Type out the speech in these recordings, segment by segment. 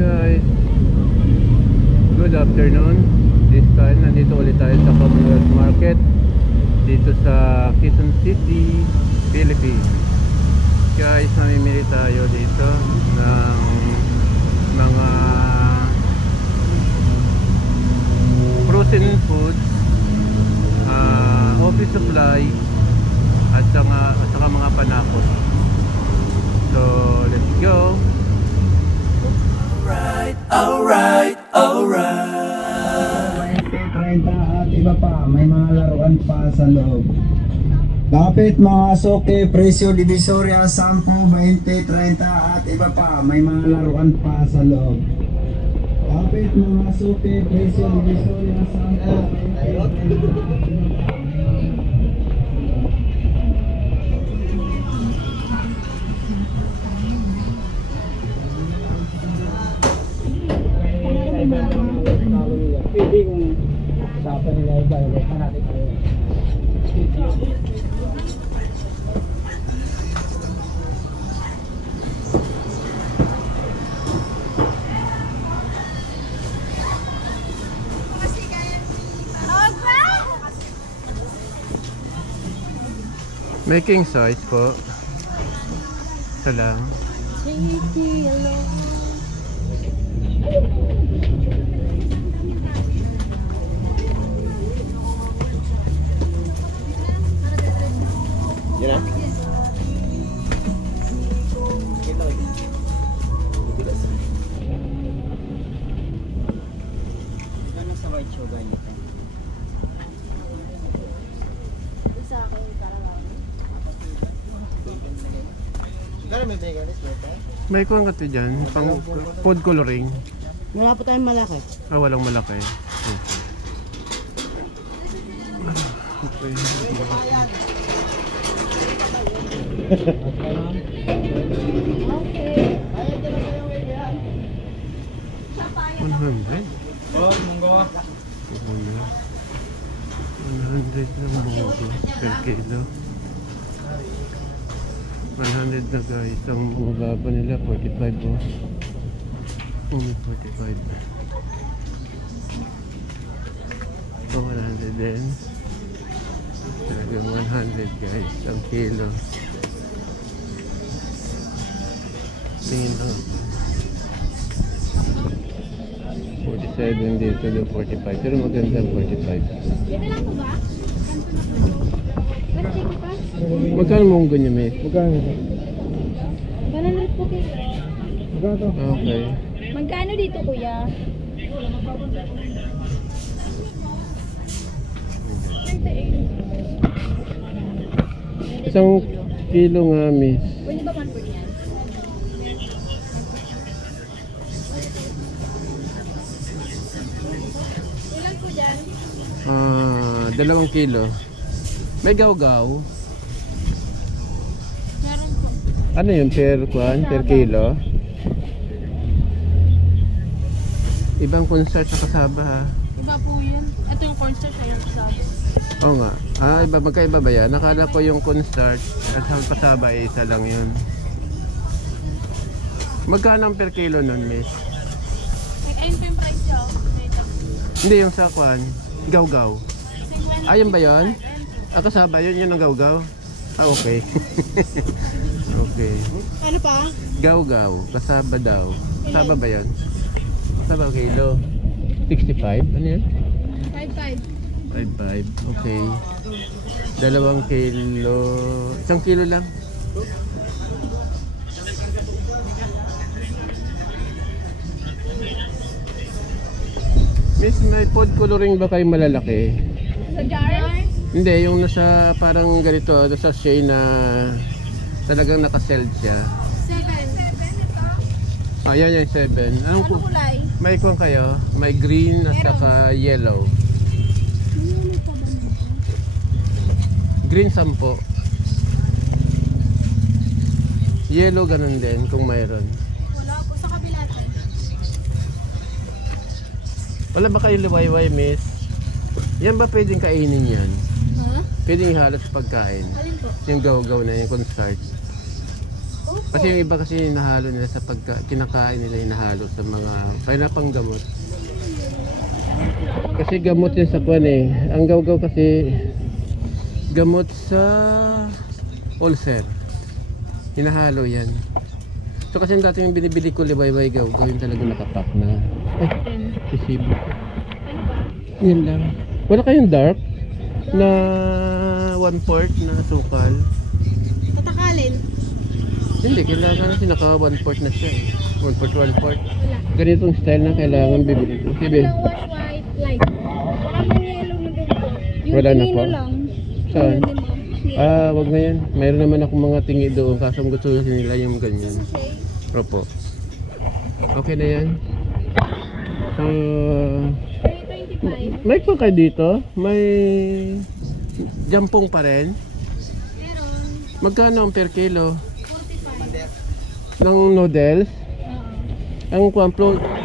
guys, good afternoon. This time nandito ulit tayo sa Commonwealth Market dito sa Quezon City, Philippines. Guys, mamimili tayo dito ng mga frozen foods, office supply at saka mga panakot. So let's go. Alright. 30 at iba pa, may mga laruan pa sa loob. Kapit mga soke, presyo divisoria 10, 20, 30 at iba pa, may mga laruan pa sa loob. Kapit mga soke, presyo divisoria 10, 20, 30. Pwede kung usapan nila iba, huwag na natin kayo. Making size po. Ito lang. Yan na? Ito. Ganun sa white show ganito. Isa ako yung karalaman. Gano'n may veganis dito? May kuwang ka ito dyan, pang food coloring. Wala po tayong malaki. Walang malaki. Okay. 100. Oh, munggo. 100 ng munggo per kilo. 100 na guys. Ang baba nila 45 po. Only 45. So 100 din. Talagang 100 guys ang kilo. Tingin lang. 47 dito do 45. Pero maganda 45. Dito lang po ba? Kanto na po? Magkano munggo niya, mate? Magkano? 100 po kayo. Magkano? Okay. Magkano dito kuya? Isang kilo nga, miss. Pwede ba 1 po yan? Ilan po dyan? 2 kilo. May gaw-gaw. Meron po. Ano yun? Per kilo? Ibang concert na kasaba ha. Iba po yan. Ito yung cornstarch siya yung kasama. Oo nga. Magkaiba ba yan? Nakala ko yung cornstarch at ang kasaba ay isa lang yun. Magkano ang per kilo nun, miss? Ayun po yung price siya. Hindi, yung sa kwan. Gaw-gaw. Ayun ba yun? Kasaba yun, yun ang gaw-gaw. Okay. Okay. Ano pa? Gaw-gaw. Kasaba daw. Kasaba ba yun? Kasaba kilo. 65? Ano yun? 5.5. 5.5. Okay. 2 kilo. 1 kilo lang. Miss, may food coloring ba kayo malalaki? Sa jar? Hindi, yung nasa parang ganito, nasa shade na talagang nakaseld siya. 7. Yan, 7. Anong Ano kulay? may kuwan kayo? May green at saka yellow. Green 10. Yellow ganun din kung mayroon. Wala po sa kabila. Wala ba kayo liwayway, miss? Yan ba pwedeng kainin yan? Ha? Pwedeng ihalot sa pagkain. Alin po? Yung gaw-gaw na yung cornstarch. Opo. Kasi yung iba kasi nahalo nila sa kinakain nila inahalo sa mga panapanggamot. Kasi gamot yun sa kwan eh. Ang gawgaw kasi gamot sa ulcer. Hinahalo yan. So kasi yung dati yung binibili ko libaybay gawgaw yung talaga nakapack na. Resibo. Yan lang. Wala kayong dark na 1/4 na sukal? Tatakalin. Hindi, kailangan kasi naka 1/4 na siya eh. 1/4, 1/4. Wala. Ganitong style na kailangan bibili ko. Sige. Walang wash white light. Wala nang yellow na ganito. Yung Wala na tinino po? lang. Saan? Yun din, ma'am. Wag na yan. Mayroon naman akong mga tingi doon. Kaso gusto nila yung ganyan. Sachet. Opo. Okay na yan. 325. May pa kayo dito? May jampong pa rin? Meron. Magkano ang per kilo? 45. Ng noodles? Oo. Ang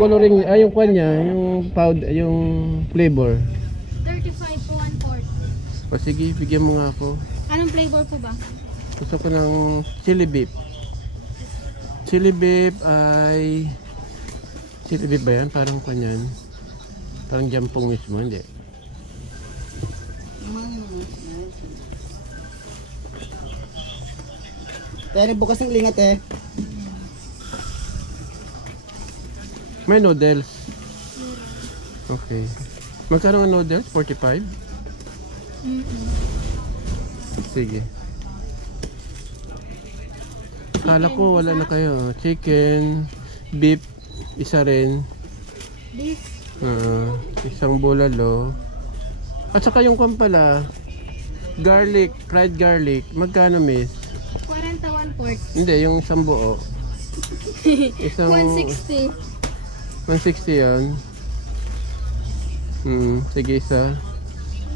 coloring, yung kwan niya, yung powder, yung flavor. 35 po 1/4. O sige, bigyan mo nga ako. Anong flavor po ba? Gusto ko ng chili beef. Chili beef ay... Chili beef ba yan? Parang kanyan. Parang jampong mismo, hindi. Tayo bukas ng lingat eh. May noodles. Okay. Magkano ang noodles? 45? Sige. Kala ko wala na kayo. Chicken, beef, isa rin. Beef. Isang bulalo. At saka yung kwan pala, garlic, fried garlic. Magkano, miss? 40 1/4. Hindi, yung isang buo. Isang 160. 160 yan. Sige, isa.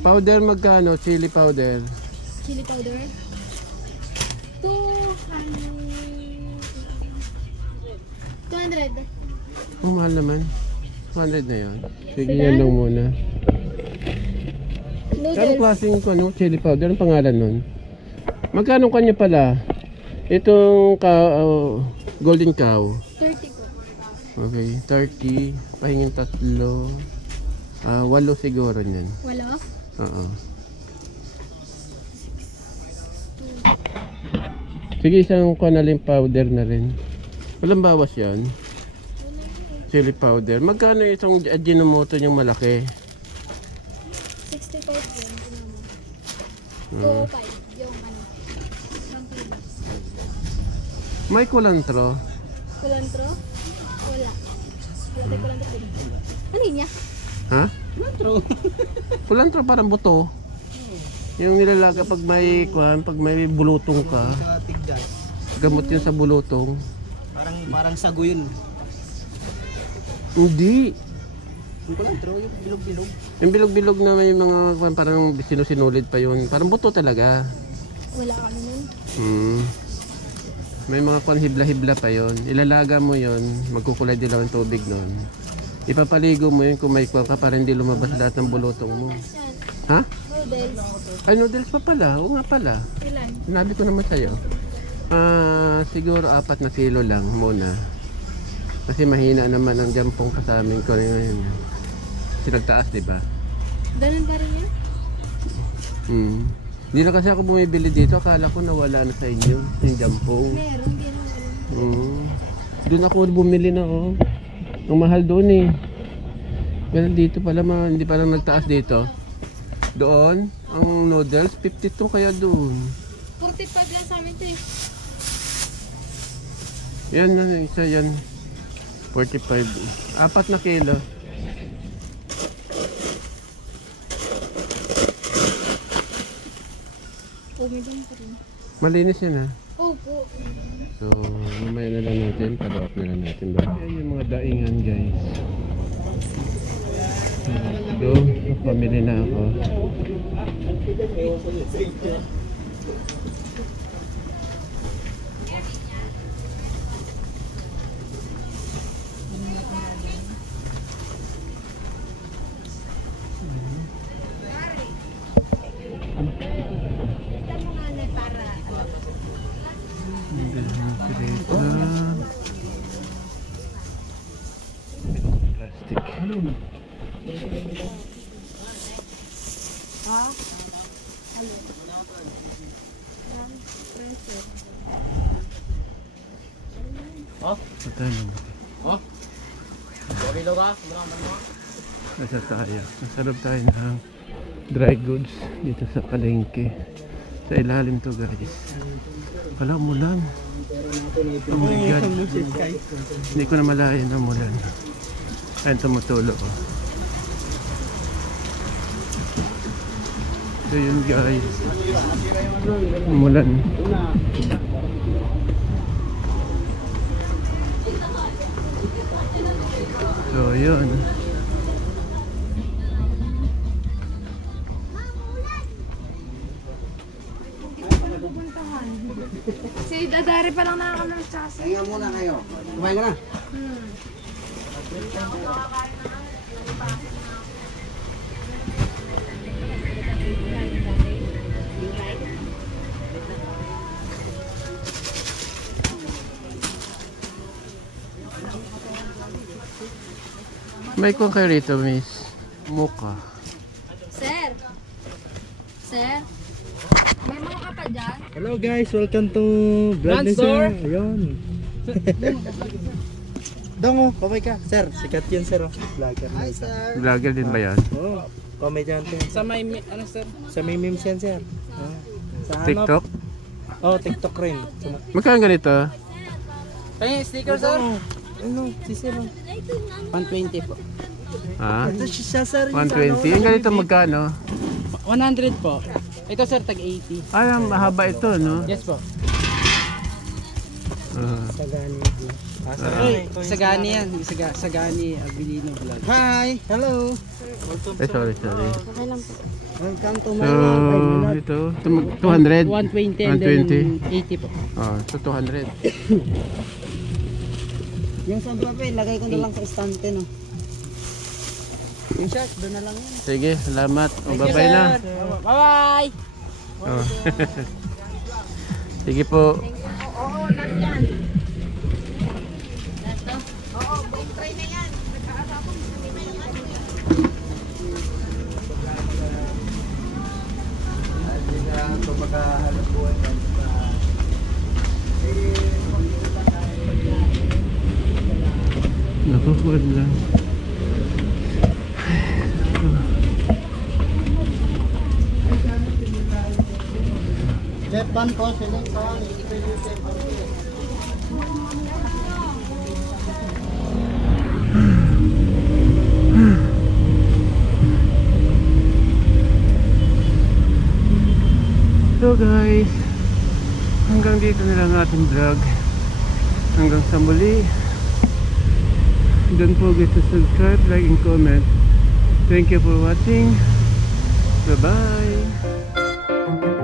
Powder magkano? Chili powder. Chili powder. 200. Oh, mahal naman. 200 na yun. Sige, yan lang muna. Anong Noodles. klaseng ano, chili powder? Anong pangalan nun? Magkano kanya pala? Itong golden cow. 30 po. Okay, 30. Pahingin 3. 8 siguro niyan. Walo? Oo. Sige, isang konaling powder na rin. Walang bawas yan. Chili powder. Magkano itong Ajinomoto yung malaki? 65 yun. 205 yung ano. Something. May kulantro. Kulantro? Wala. Wala tayo kulantro din. Ano yun niya? Ha? Kulantro parang buto. Yung nilalaga pag may pag may bulutong ka. Sa tigdas. Gamot yun sa bulutong. Parang sago yun. Hindi. Yung kulantro, yung bilog-bilog. Yung bilog-bilog na may mga parang sinusinulid pa yun. Parang buto talaga. Wala kami nun. May mga hibla-hibla pa yun. Ilalaga mo yun. Magkukulay din lang ang tubig nun. Ipapaligo mo yun kung may kwan ka para hindi lumabas lahat ng bulutong mo. Yan. Ha? Noodles. Ay, noodles pa pala. Oo nga pala. Ilan? Sinabi ko naman sa'yo. Siguro 4 na kilo lang muna. Kasi mahina naman ang jampong pa sa amin ko ngayon. Kasi nagtaas, di ba? Ganun pa rin yan? Hindi na kasi ako bumibili dito. Akala ko nawala na sa inyo yung jampong. Meron, di na alam. Doon ako bumili na oh. Ang mahal doon eh. Pero dito pala hindi parang nagtaas dito. Doon, ang noodles 52 kaya doon. 45 lang sa amin to eh. Yan, isa yan. 45. 4 na kilo. Pumidong pa rin. Malinis yan ha. Opo. So, mamaya na lang natin. Pag-off na lang natin ba? Yan yung mga daingan guys. So, pamili na ako. plastic. Ha? Ayun. Pressure. Patay mo. Nasa tayo. Nasarap tayo ng dry goods dito sa palengke. Sa ilalim to guys. Wala umulan. Oh my God. Hindi ko na malayan ang umulan. Ayun tumutulo ko. So yun guys. Umulan. So yun. Si Dadari pa lang nakakalaman sa kasi. Kaya muna kayo. Kumain ka na. May kung kayo rito, miss. Mukha. Sir? Sir? May mga ka pa dyan? Hello guys, welcome to Vlog ni Sir. Ayun. Dongo, kamay ka. Sir, sikat yun sir. Vlogger na isa. Vlogger din ba yan? Oo, komedyante. Sa may, ano sir? Sa may memes yan sir. Sa TikTok? Oh, TikTok rin. Magkano ganito? Ay, sticker sir? Ano, si sir. 120 po. Ha? Ito siya sir. 120? Yung ganito magkano? 100 po. Ito sir, tag 80. Ay, mahaba ito, no? Yes po. Sagani. Sagani yan. Sagani Abilino Vlog. Hi! Hello! Eh, sorry. Okay lang po. Welcome to So, ito, 200? 120 and then 120. 80 po. Oh, so 200. Yung sa babe, lagay ko na lang sa estante no. Yung shirt, doon na lang yun. Sige, salamat. O, bye-bye na. Bye-bye! Oh. Sige po. Oo, nandyan. Ito? Oo, buong tray na yan. Nagkakasapon. Hindi may lang ano yan. Naku, wala. Japan po, sila po. So guys, hanggang dito na lang ating vlog. Hanggang sa muli. Don't forget to subscribe, like, and comment. Thank you for watching. Bye-bye.